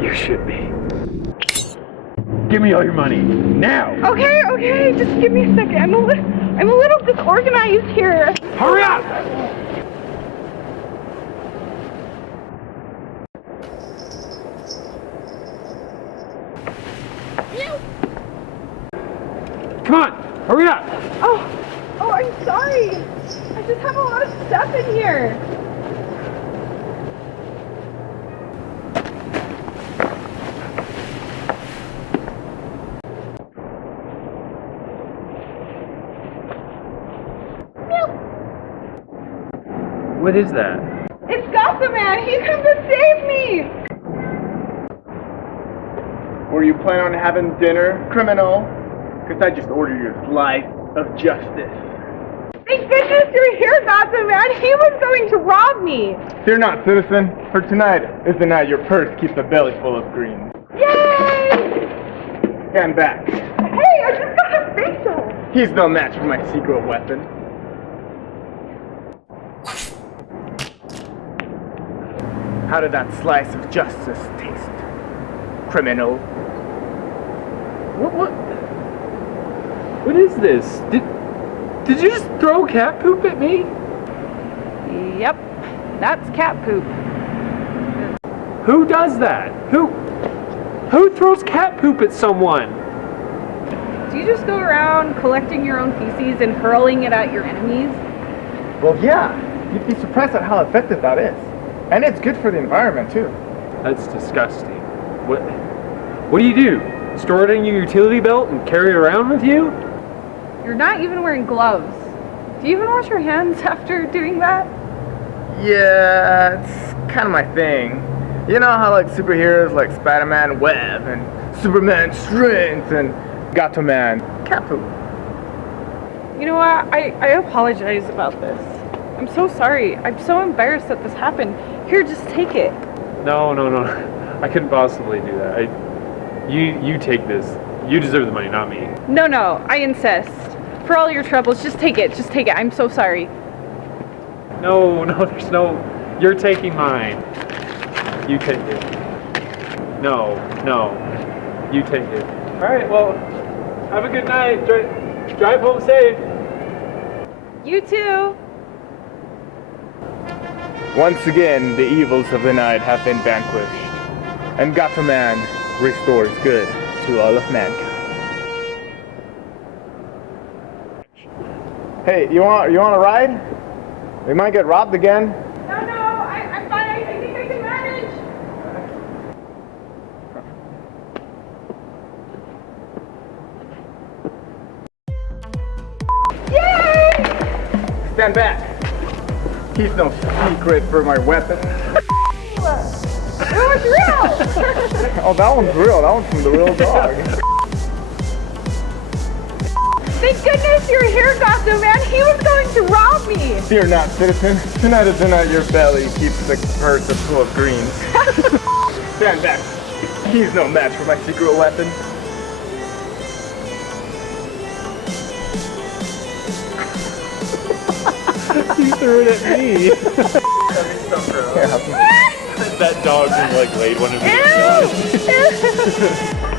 You should be. Give me all your money, now! Okay, just give me a second. I'm a little disorganized here. Hurry up! Come on, hurry up! Oh, I'm sorry. I just have a lot of stuff in here. What is that? It's Gato, man. He come to save me. Were you planning on having dinner, criminal? Because I just ordered your life of justice. Thank goodness you're here, Gato, man. He was going to rob me. Fear not, citizen. For tonight is the night your purse keeps a belly full of green. Yay! Stand back. Hey, I just got a facial. He's no match for my secret weapon. How did that slice of justice taste, criminal? What is this? Did you just throw cat poop at me? Yep, that's cat poop. Who does that? Who throws cat poop at someone? Do you just go around collecting your own feces and hurling it at your enemies? Well, yeah. You'd be surprised at how effective that is. And it's good for the environment, too. That's disgusting. What do you do? Store it in your utility belt and carry it around with you? You're not even wearing gloves. Do you even wash your hands after doing that? Yeah, it's kind of my thing. You know how like superheroes like Spider-Man web and Superman strength and Gato Man cat poop. You know what? I apologize about this. I'm so sorry. I'm so embarrassed that this happened. Here, just take it. No. I couldn't possibly do that. You take this. You deserve the money, not me. No, I insist. For all your troubles, just take it. Just take it. I'm so sorry. No, there's no. You're taking mine. You take it. No. You take it. All right. Well, have a good night. Drive home safe. You too. Once again, the evils of the night have been vanquished, and Gato Man restores good to all of mankind. Hey, you want a ride? We might get robbed again. No, I'm fine. I think I can manage. Yay! Stand back. He's no secret for my weapon. It was real! Oh, that one's real. That one's from the real dog. Thank goodness you're here, Gato, man. He was going to rob me. Fear not, citizen. Tonight is the night your belly keeps the purse full of greens. Stand back. He's no match for my secret weapon. You threw it at me. Yeah. That dog just like laid one of these. Ew!